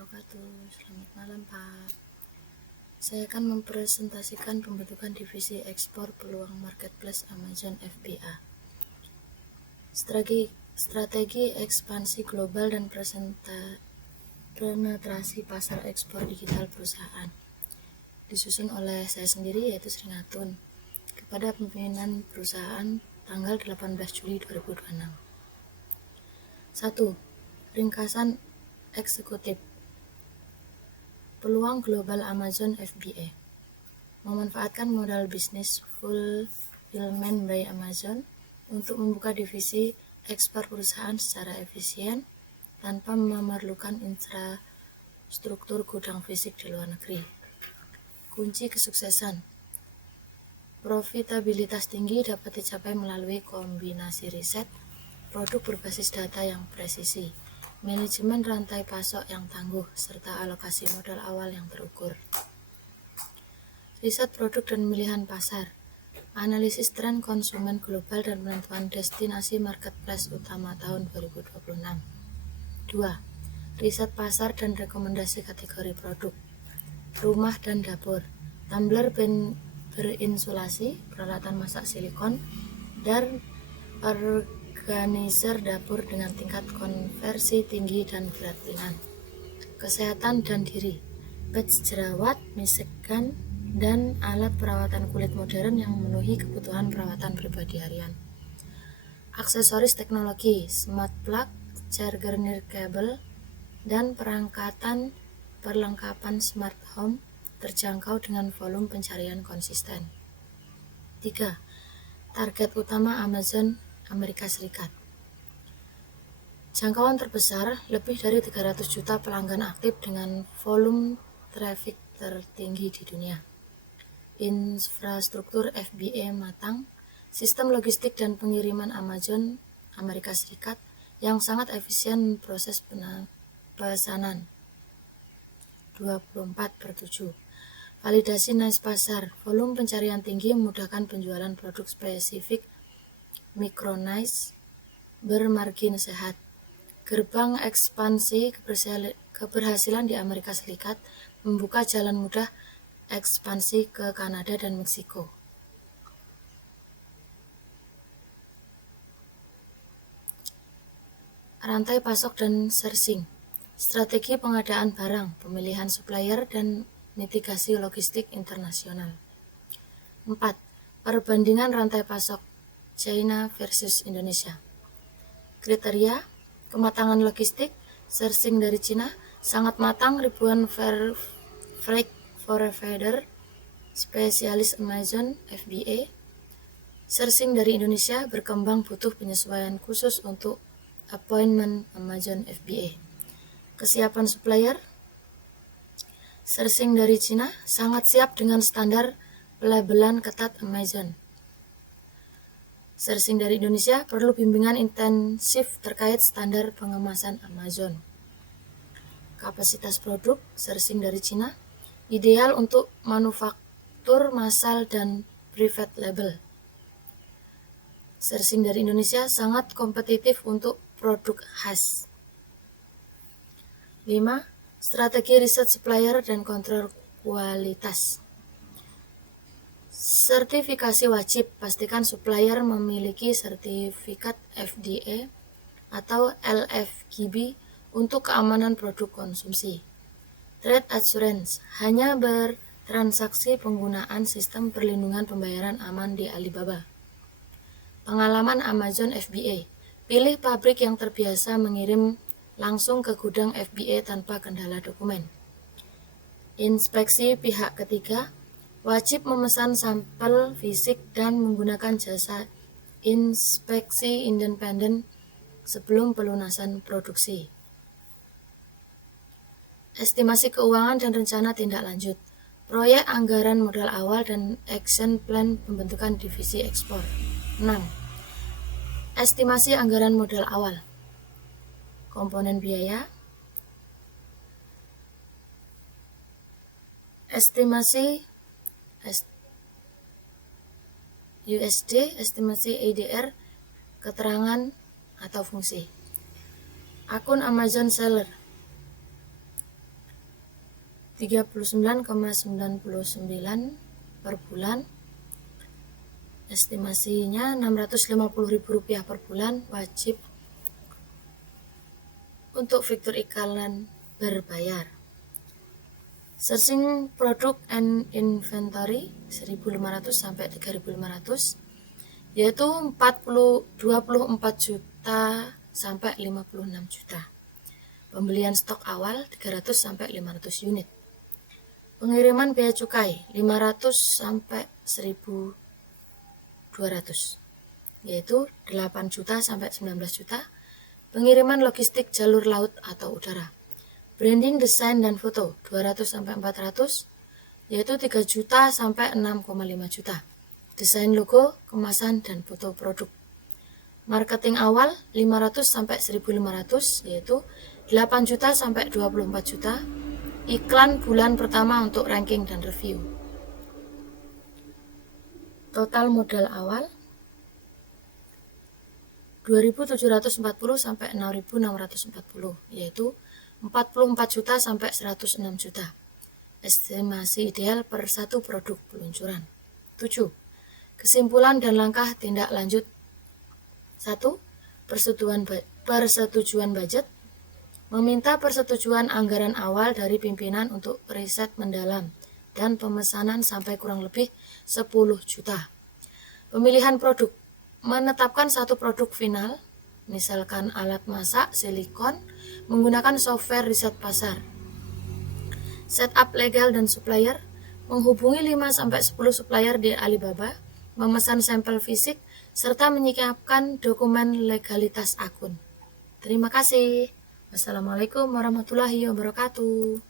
wabarakatuh. Selamat malam Pak. Saya akan mempresentasikan pembentukan divisi ekspor peluang marketplace Amazon FBA. Strategi ekspansi global dan penetrasi pasar ekspor digital perusahaan. Disusun oleh saya sendiri, yaitu Sri Ngatun, kepada pimpinan perusahaan tanggal 18 Juli 2026. 1. Ringkasan eksekutif. Peluang global Amazon FBA. Memanfaatkan modal bisnis fulfillment by Amazon untuk membuka divisi ekspor perusahaan secara efisien tanpa memerlukan infrastruktur gudang fisik di luar negeri. Kunci kesuksesan. Profitabilitas tinggi dapat dicapai melalui kombinasi riset, produk berbasis data yang presisi, manajemen rantai pasok yang tangguh, serta alokasi modal awal yang terukur. Riset produk dan pemilihan pasar, analisis tren konsumen global dan penentuan destinasi marketplace utama tahun 2026. 2. Riset pasar dan rekomendasi kategori produk, rumah dan dapur, tumbler berinsulasi, peralatan masak silikon, dan organizer dapur dengan tingkat konversi tinggi dan berat ringan. Kesehatan dan diri, pads jerawat, misegan, dan alat perawatan kulit modern yang memenuhi kebutuhan perawatan pribadi harian. Aksesoris teknologi, smart plug, charger kabel, dan perlengkapan smart home terjangkau dengan volume pencarian konsisten. 3. Target utama Amazon Amerika Serikat. Jangkauan terbesar, lebih dari 300 juta pelanggan aktif dengan volume traffic tertinggi di dunia. Infrastruktur FBA matang, sistem logistik dan pengiriman Amazon Amerika Serikat yang sangat efisien proses pesanan. 24/7. Validasi niche pasar, volume pencarian tinggi memudahkan penjualan produk spesifik micro niche bermargin sehat. Gerbang ekspansi keberhasilan di Amerika Serikat membuka jalan mudah ekspansi ke Kanada dan Meksiko. Rantai pasok dan sourcing, strategi pengadaan barang, pemilihan supplier, dan mitigasi logistik internasional. 4. Perbandingan rantai pasok China versus Indonesia. Kriteria, kematangan logistik, sourcing dari China sangat matang, ribuan freight forwarder, spesialis Amazon FBA. Sourcing dari Indonesia berkembang, butuh penyesuaian khusus untuk appointment Amazon FBA. Kesiapan supplier, sourcing dari China sangat siap dengan standar pelabelan ketat Amazon. Sourcing dari Indonesia perlu bimbingan intensif terkait standar pengemasan Amazon. Kapasitas produk, sourcing dari China ideal untuk manufaktur massal dan private label. Sourcing dari Indonesia sangat kompetitif untuk produk khas. 5. Strategi riset supplier dan kontrol kualitas. Sertifikasi wajib, pastikan supplier memiliki sertifikat FDA atau LFGB untuk keamanan produk konsumsi. Trade assurance, hanya bertransaksi penggunaan sistem perlindungan pembayaran aman di Alibaba. Pengalaman Amazon FBA, pilih pabrik yang terbiasa mengirim langsung ke gudang FBA tanpa kendala dokumen. Inspeksi pihak ketiga, wajib memesan sampel fisik dan menggunakan jasa inspeksi independen sebelum pelunasan produksi. Estimasi keuangan dan rencana tindak lanjut, proyek anggaran modal awal dan action plan pembentukan divisi ekspor. 6. Estimasi anggaran modal awal, komponen biaya, estimasi USD, estimasi ADR, keterangan atau fungsi. Akun Amazon Seller, 39,99 per bulan. Estimasinya Rp650.000 per bulan, wajib untuk fitur iklan berbayar. Searching product and inventory 1.500 sampai 3.500, yaitu 24 juta sampai 56 juta. Pembelian stok awal 300 sampai 500 unit. Pengiriman bea cukai 500 sampai 1.200, yaitu 8 juta sampai 19 juta. Pengiriman logistik jalur laut atau udara. Branding, desain, dan foto 200 sampai 400, yaitu 3 juta sampai 6,5 juta. Desain logo, kemasan, dan foto produk. Marketing awal 500 sampai 1.500, yaitu 8 juta sampai 24 juta. Iklan bulan pertama untuk ranking dan review. Total modal awal 2.740 sampai 6.640, yaitu 44 juta sampai 106 juta. Estimasi ideal per satu produk peluncuran. 7. Kesimpulan dan langkah tindak lanjut. 1. Persetujuan budget. Meminta persetujuan anggaran awal dari pimpinan untuk riset mendalam dan pemesanan sampai kurang lebih 10 juta. Pemilihan produk. Menetapkan satu produk final, misalkan alat masak silikon, menggunakan software riset pasar. Setup legal dan supplier, menghubungi 5-10 supplier di Alibaba, memesan sampel fisik, serta menyiapkan dokumen legalitas akun. Terima kasih. Wassalamualaikum warahmatullahi wabarakatuh.